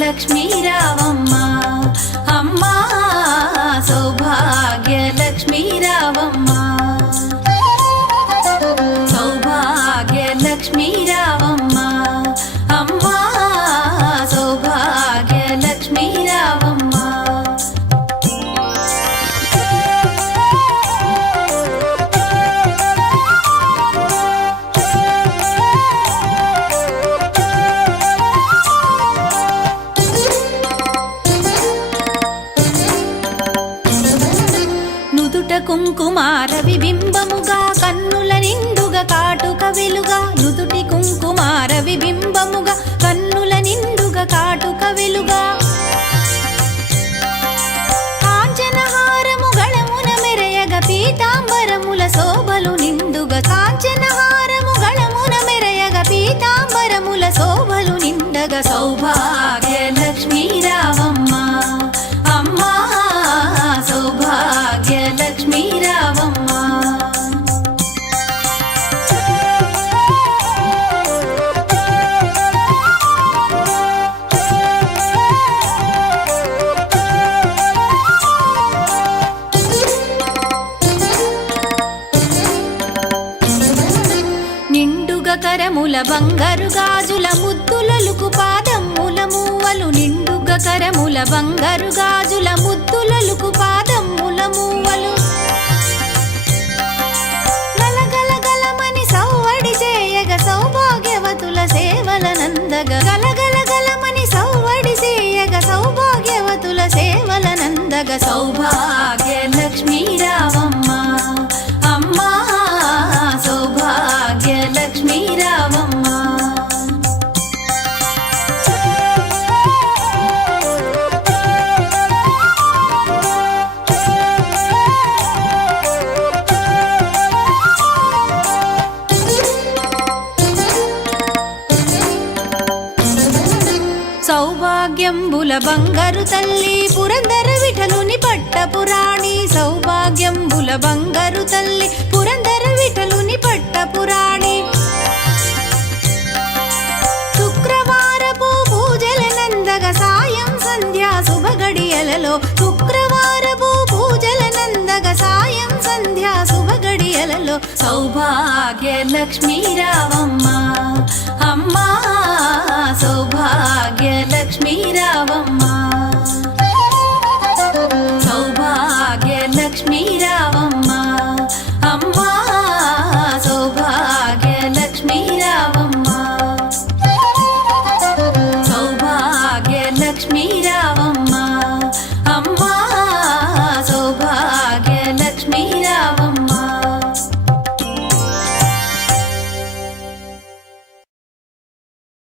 లక్ష్మీ రావమ్మ అమ్మ సౌభాగ్య లక్ష్మీ రావమ్మ సౌభాగ్య లక్ష్మీ రావమ్మ అమ్మ సౌభాగ్య లక్ష్మీ రావమ్మ కుంకుమార విబింబముగా కన్నుల నిండుగా కాటుక వెలుగా నుదుటి కుంకుమార విబింబముగా కన్నుల నిండుగా కాటుక వెలుగా కాంచనహారము గళమున మెరయగ పీతాంబరముల శోభలు నిండుగా కాంచనహారము గళమున మెరయగ పీతాంబరముల శోభలు నిండగా సౌభాగ్య లక్ష్మీ రావమ్మ అమ్మ సౌభాగ్య లక్ష్మీ రావమ్మ నిండుగా కరముల బంగారు గాజుల ముద్దులలుకు పాదమ్ముల మూవలు నిండుగా కరముల బంగారు గాజుల ముద్దులలుకు పాదమ్ముల మూవలు గలగలగలమని సౌవడి చేయగ సౌభాగ్యవతుల సేవల నందగ గలగలగలమని సౌవడి చేయగ సౌభాగ్యవతుల సేవల నందగ సౌభాగ్య లక్ష్మీ రావమ్మ అమ్మ సౌభాగ్య లక్ష్మీ రావమ్మ సౌభాగ్యంబుల బంగారు తల్లి పురందర విఠలుని పట్టపురాణి సౌభాగ్యంబుల బంగారు తల్లి పురందర విఠలుని పట్టపురాణి శుక్రవారపు పూజల నందగ సాయం సంధ్యా శుభగడియలలో శుక్రవారపు పూజల నందగ సాయం సంధ్యా శుభగడియలలో సౌభాగ్య లక్ష్మీ రావమ్మ అమ్మ